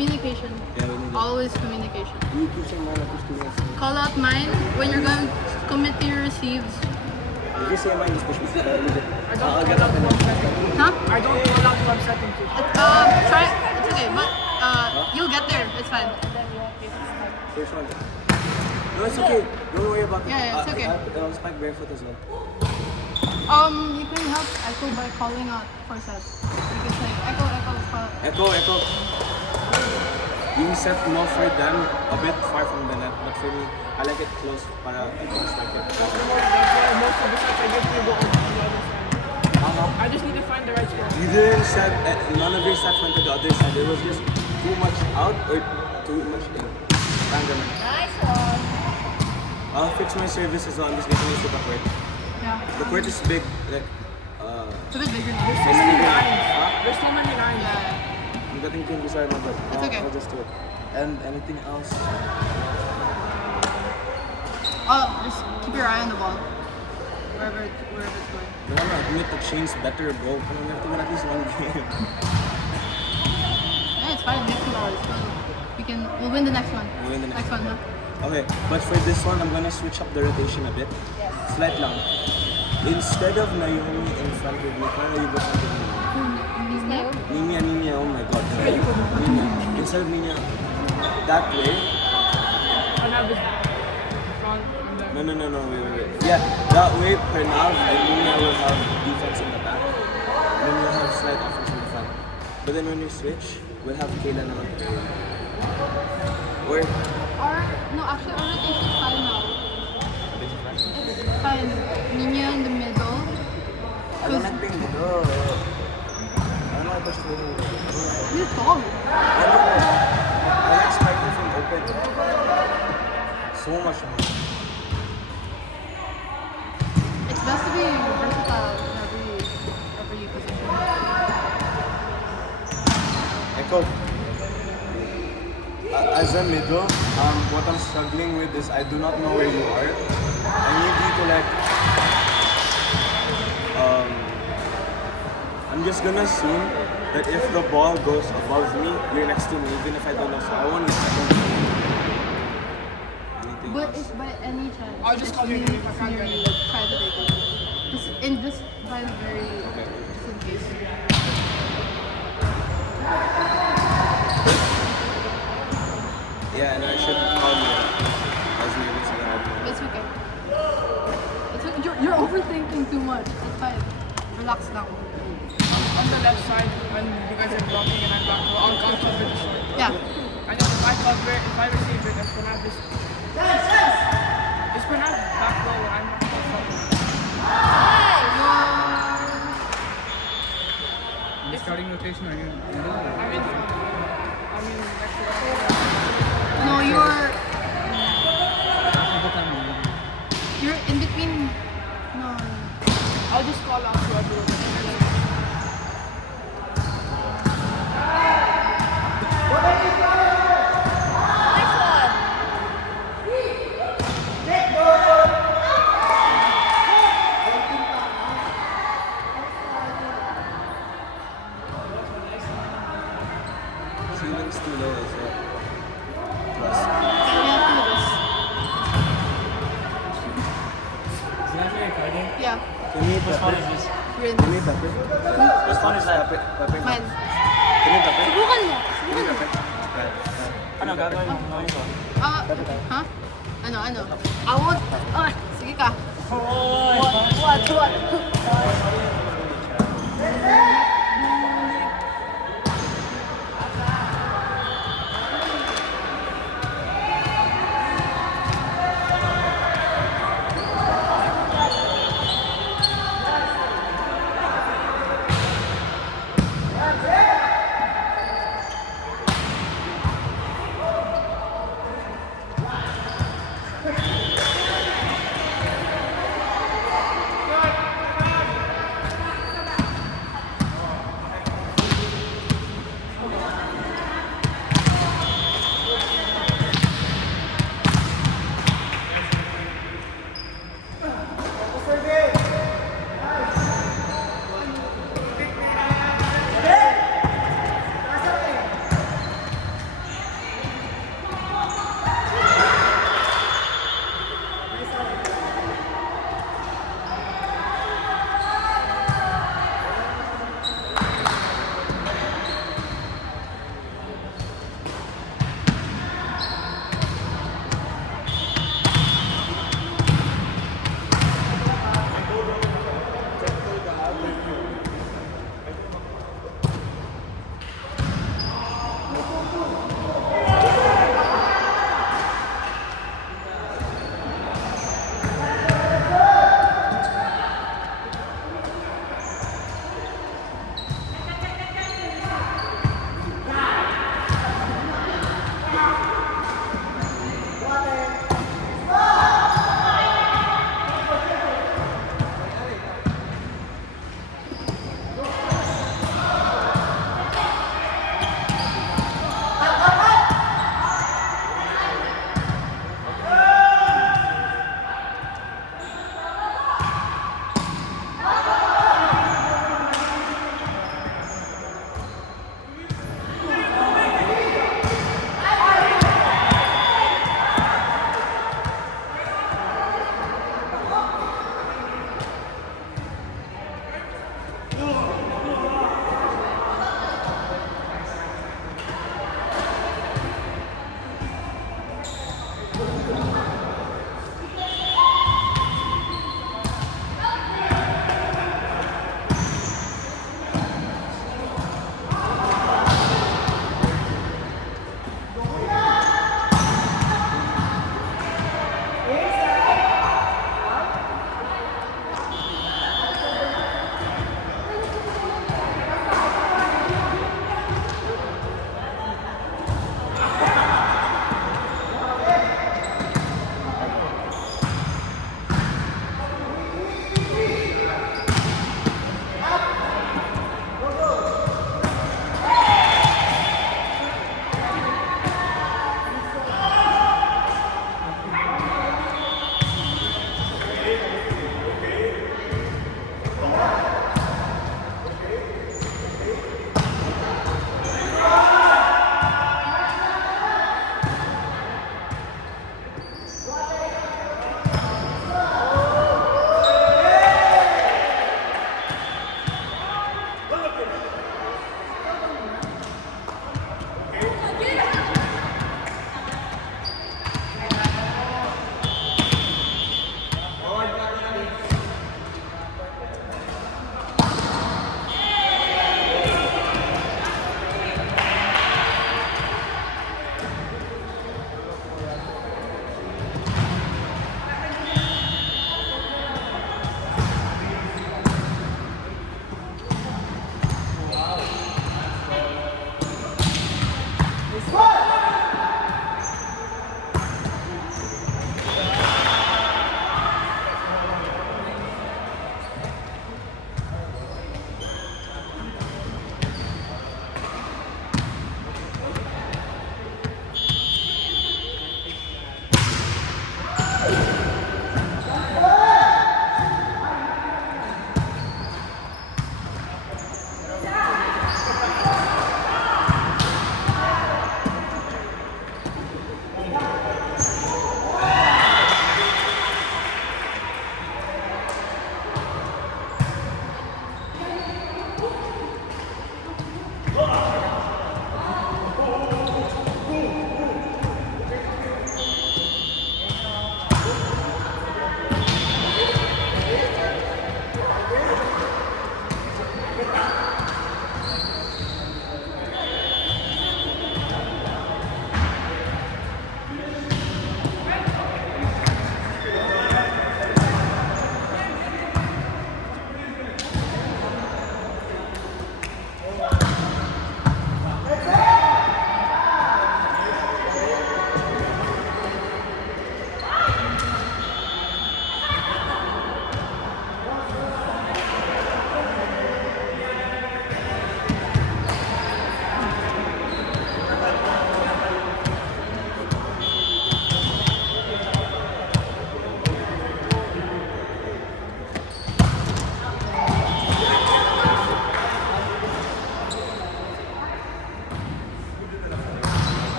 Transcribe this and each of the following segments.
Communication. Yeah, we need it. Always communication. You keep saying mine up to me. Call out mine when you're going to commit to your receives. If you say mine, just push me. I don't call out club setting. Huh? I don't call out club setting too. Try. It's okay, but you'll get there. It's fine. First one. No, it's okay. Don't worry about it. Yeah, it's okay. I'll spike barefoot as well. You can help Echo by calling out for set. You can say Echo, Echo, call. Echo. You set more for them a bit far from the net, but for me, I like it close para I can strike it. That's why most of the shots I get you go on the other side. I just need to find the right spot. You didn't set, none of your sets went to the other side. It was just too much out or too much in. Tandem. Nice one. I'll fix my service as well. I'm just getting used to the court. Yeah. The court is big, like, It's a bit bigger. There's so many lines. There's so many lines. Yeah. I'm getting to beside my butt. It's okay. I'll just do it. And anything else? Just keep your eye on the ball. Wherever it's going. No, admit the chain's better, bro. We have to win at least one game. Yeah, it's fine. We have $2. We'll win the next one. We'll win the next one, huh? Okay, but for this one, I'm gonna switch up the rotation a bit. Slight lang. Instead of Naomi in front of me, kaya you go front of me. Nina, oh my god. Nina. Instead of Nina, that way. I'll have this front and then... No, wait. Yeah, that way, Pernav and Nina will have defense in the back. Then you'll have slight offense in the front. But then when you switch, we'll have Kayla naman. Or... Actually, our rotation is fine now. It's fine. Nina in the middle. I don't like being middle. I don't know if I should do it. You're tall. I like spiking from open. So much more. It's best to be versatile in every position. Echo. As a middle, what I'm struggling with is I do not know where you are. I need you to like... I'm just gonna assume that if the ball goes above me, you're next to me, even if I don't know. So I want to anything But else. if by any chance, I'll just call you it's if I can't near get you, it. try to take it. Just by the very, just in case. Yeah, and I should call you. I was nervous about it. It's okay. It's okay. You're overthinking too much. It's fine. Relax now. On the left side, when you guys are blocking and I'm blocking, I'll cover the short. Yeah. And then if I receive it, if Pranav is... Is Pranav back low or I'm Are you starting rotation or are you in the middle? I'm in front. I'm in next to the... No, Half of the time you're in. you're in between. No. I'll just call out to everyone. Nice one. Ceiling's too low as well. Plus. We have to do this. Is that your recording? Yeah. Can you Which one pepper? is this? Rin. Can you pepper? Which one is that? Pepper. Mine. Can you pepper? Subukan mo. Can you pepper? Ano gagawin mo ito? Ha? Ano? I won't. Sige ka. What?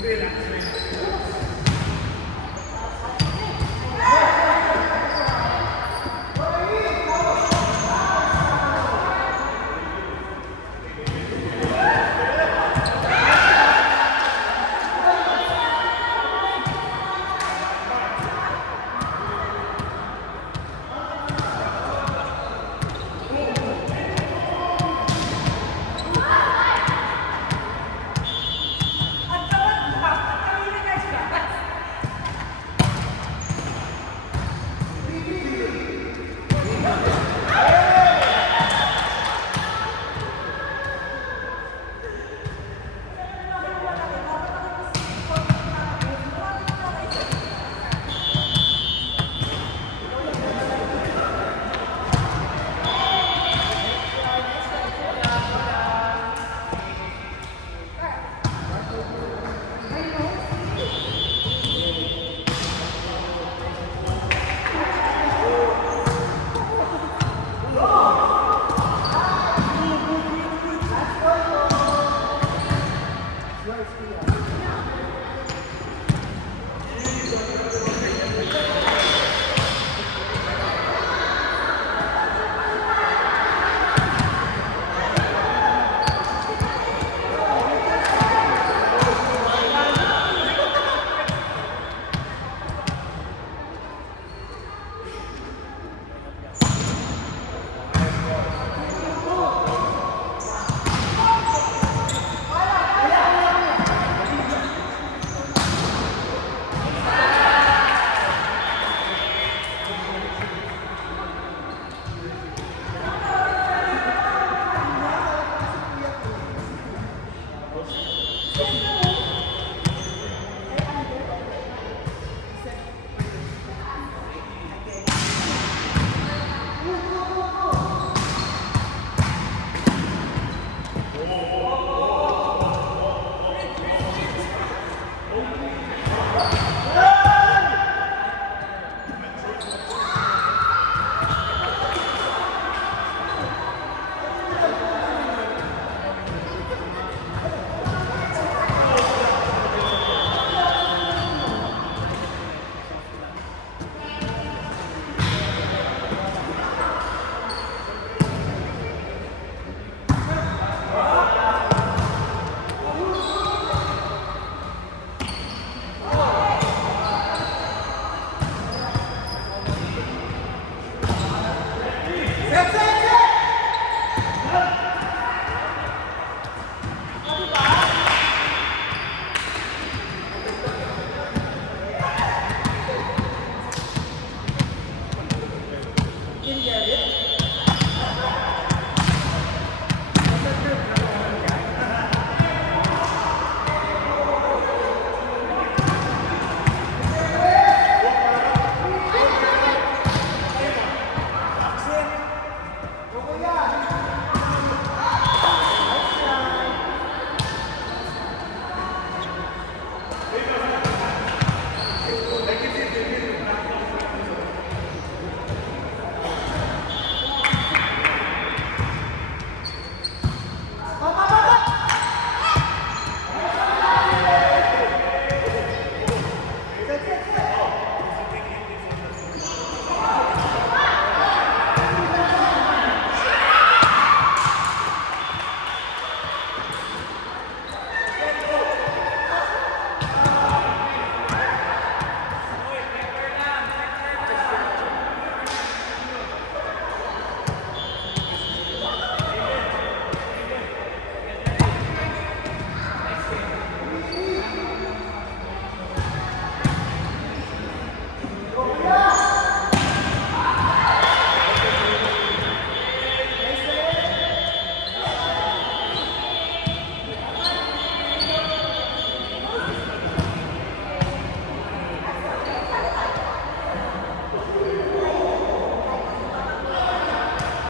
Ano